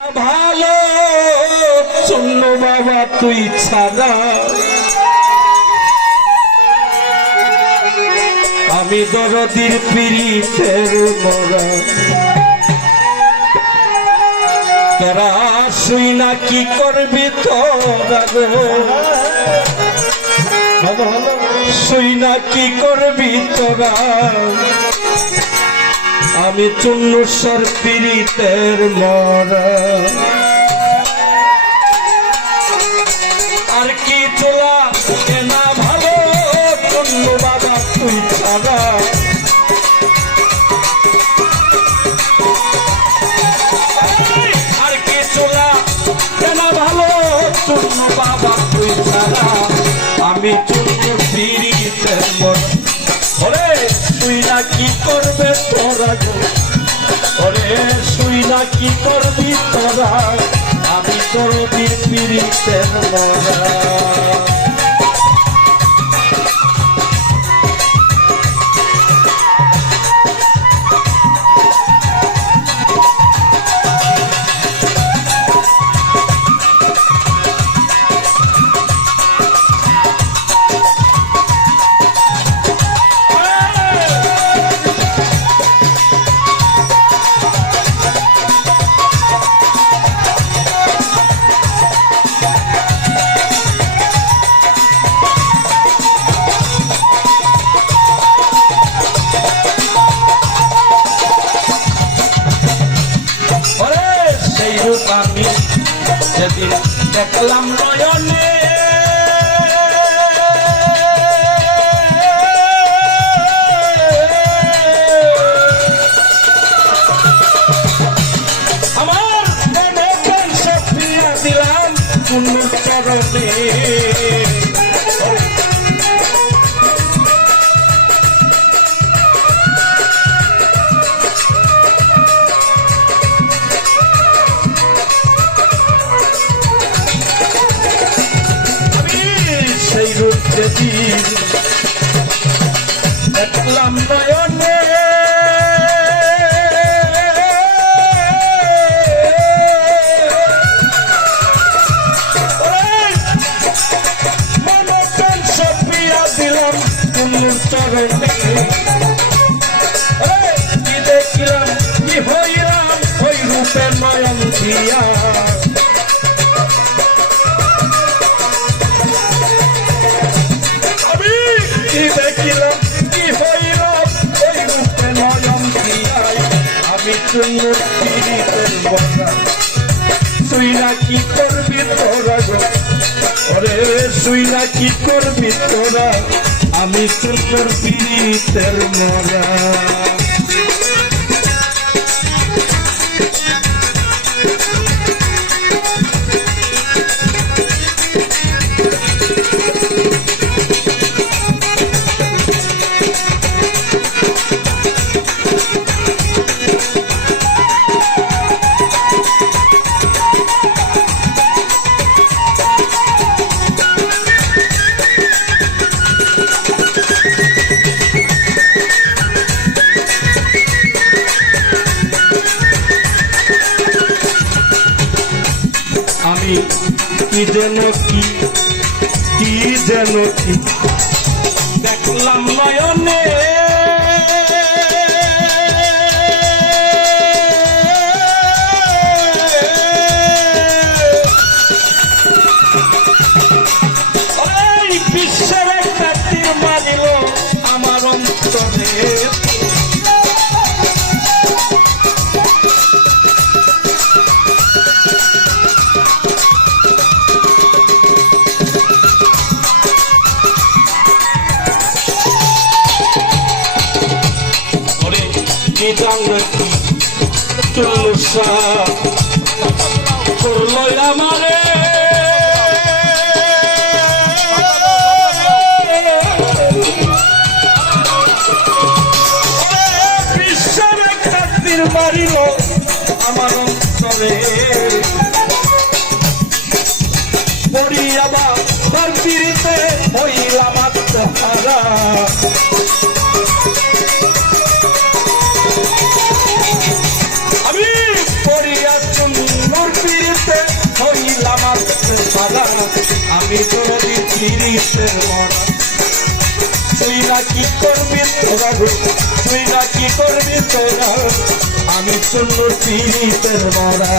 ভালো শূন্য বাবা, তুই ছাড়া। আমি দরদির পিড়িতের মরা। তোরা শুই না, কি করবি তোরা শুই না, কি করবি তোরা? আমি চুন্নুসর পীড়িতের মরা। আর কি চোলা না ভালো চুন্নু বাবা তুই ছাড়া। আর কি চোলা না ভালো চুন্নু বাবা তুই ছাড়া। আমি চুন্নু না কি করবি তোরা? আমি তোর বীর পীড়িতের মরা। দেখলাম নয়নে রূপে দিয়া কি দেখিলাম কি হইল এই রূপে নয়ন দিয়াই আমি চুন্নুর তুই না কি করবি তোরা গো ওরে তুই না কি করবি তোরা আমি চুন্নুর পীড়িতের মরা যেন কি? কি যেন কি? দেখলাম নয়নে কি চল্লুসা করল আমারে বিশ্বের একটা মারিল আছে মরা তুই না কি করবি তোরা গো? তুই না কি করবি তোরা? আমি চলল পীড়িতের মরা।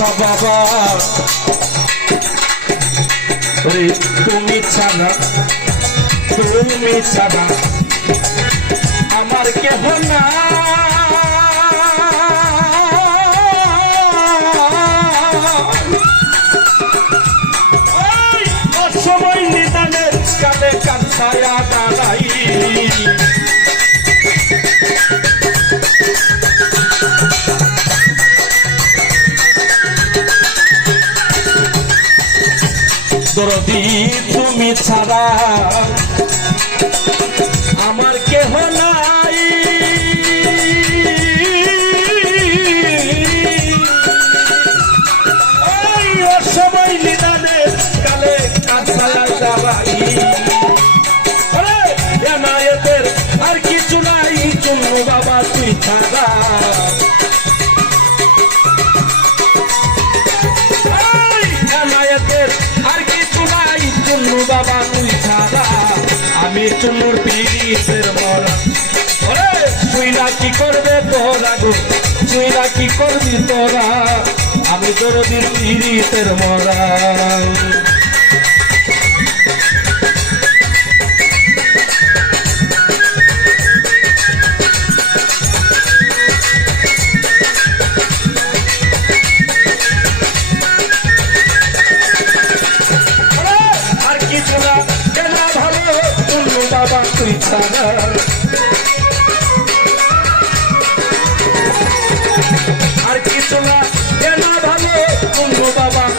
জন্য বাবা রে তুমি ছাড়া তুমি ছাড়া আমার কেহ না দরদি তুমি ছাড়া আমার কেহ নাই। পীড়িতের মরা ওরে তুই না কি করবে তোরা গো? তুইরা কি করবি তোরা? আমি দরদির পীড়িতের মরা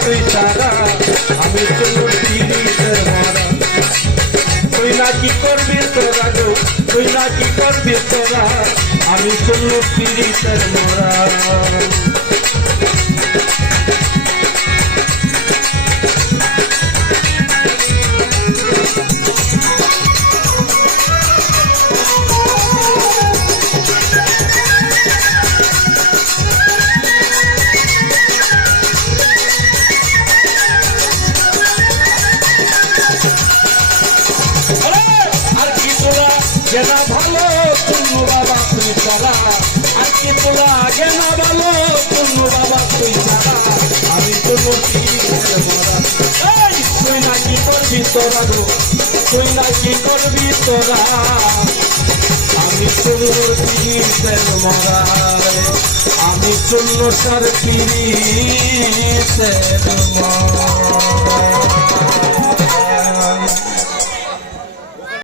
তুই ছাড়া আমি চুন্নুর পীড়িতের মরা তুই না কি করবি তোরা গো, তুই না কি করবি তোরা, আমি চুন্নুর পীড়িতের মরা গেনা ভালো তুমি বাবা তুই ছাড়া আর কি তোলা গেনা ভালো তুমি বাবা তুই ছাড়া আমি তো নদী তুই না কি করবি তোরা গো? তুই না কি করবি তোরা? আমি চুন্নর পিড়িতের মরায় আমি চুন্ন সার পিড়িতের মরা